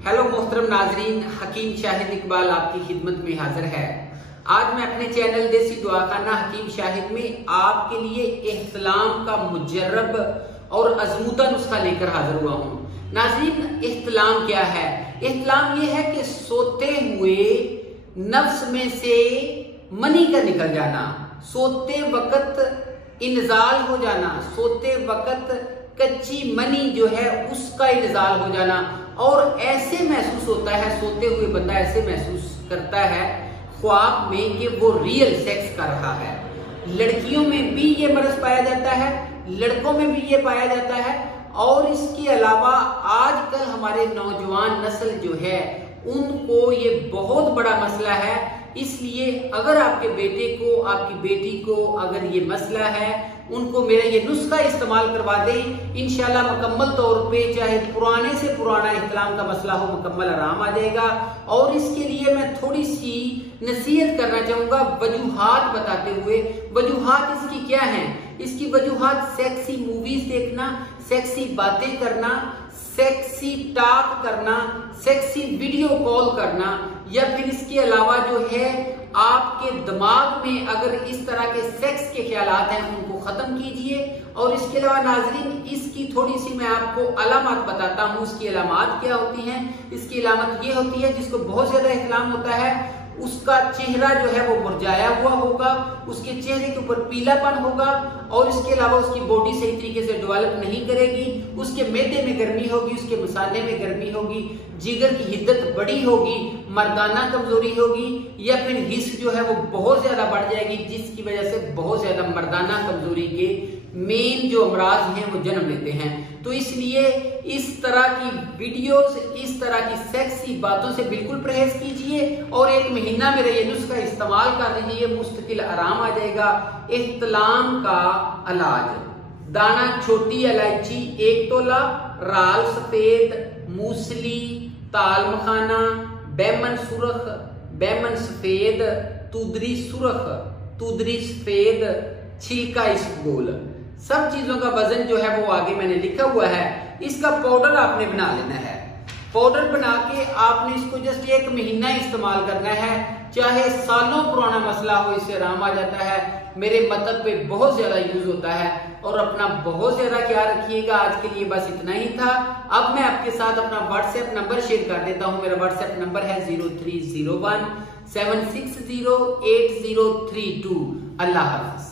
Hello मोहतरम नाजरीन, हकीम शाहिद इकबाल आपकी खिदमत में हाजिर है। आज मैं अपने चैनल देसी दुआखाना हकीम शाहिद में आपके लिए इहतलाम का मुजर्रब और अजमूदा नुस्खा लेकर हाजिर हुआ हूँ। नाजरीन, इहतलाम क्या है? इहतलाम ये है कि सोते हुए नफ्स में से मनी का निकल जाना, सोते वक्त इंजाल हो जाना, सोते वक्त कच्ची मनी जो है उसका इंजाल हो जाना, और ऐसे महसूस होता है, सोते हुए बंदा ऐसे महसूस करता है ख्वाब में कि वो रियल सेक्स कर रहा है। लड़कियों में भी ये मर्ज पाया जाता है, लड़कों में भी ये पाया जाता है। और इसके अलावा आजकल हमारे नौजवान नस्ल जो है उनको ये बहुत बड़ा मसला है। इसलिए अगर आपके बेटे को, आपकी बेटी को अगर ये मसला है, उनको मेरा ये नुस्खा इस्तेमाल करवा दें, इंशाल्लाह मुकम्मल तौर पे चाहे पुराने से पुराना इहतलाम का मसला हो, मुकम्मल आराम आ जाएगा। और इसके लिए मैं थोड़ी सी नसीहत करना चाहूंगा वजूहात बताते हुए। वजूहात इसकी क्या हैं? इसकी वजूहात सेक्सी मूवीज देखना, सेक्सी बातें करना, सेक्सी टॉक करना, सेक्सी वीडियो कॉल करना, या फिर इसके अलावा जो है आपके दिमाग में अगर इस तरह के सेक्स के ख्यालात हैं उनको खत्म कीजिए। और इसके अलावा नाजरीन, इसकी थोड़ी सी मैं आपको अलामत बताता हूँ। इसकी अलामत क्या होती हैं? इसकी अलामत ये होती है, जिसको बहुत ज्यादा इहतलाम होता है उसका चेहरा जो है वो मुरझाया हुआ होगा, उसके चेहरे के ऊपर पीलापन होगा, और इसके अलावा उसकी बॉडी सही तरीके से डेवलप नहीं करेगी, उसके मैदे में गर्मी होगी, उसके मसाले में गर्मी होगी, जिगर की हिद्दत बड़ी होगी, मर्दाना कमजोरी होगी, या फिर हिस्स जो है वो बहुत ज्यादा बढ़ जाएगी, जिसकी वजह से बहुत ज्यादा मर्दाना कमजोरी के मेन जो अमराज हैं वो जन्म लेते हैं। तो इसलिए इस तरह की वीडियोस, इस तरह की सेक्सी बातों से बिल्कुल परहेज कीजिए, और एक महीना मेरा ये नुस्खा इस्तेमाल कर लीजिए, मुस्तकिल आराम आ जाएगा। इहतलाम का इलाज: दाना छोटी इलायची 1 तोला, राल सफेद, मूसली, ताल मखाना, बैमन सुरख, बैमन सफेद, तुदरी सुरख, तुदरी सफेद, छिलका इसबगोल। सब चीजों का वजन जो है वो आगे मैंने लिखा हुआ है। इसका पाउडर आपने बना लेना है। पाउडर बना के आपने इसको जस्ट 1 महीना इस्तेमाल करना है। चाहे सालों पुराना मसला हो, इससे आराम आ जाता है। मेरे मतलब पे बहुत ज्यादा यूज होता है। और अपना बहुत ज्यादा ख्याल रखिएगा। आज के लिए बस इतना ही था। अब मैं आपके साथ अपना व्हाट्सएप नंबर शेयर कर देता हूँ। मेरा व्हाट्सएप नंबर है 0301 760 8032। अल्लाह हाफिज।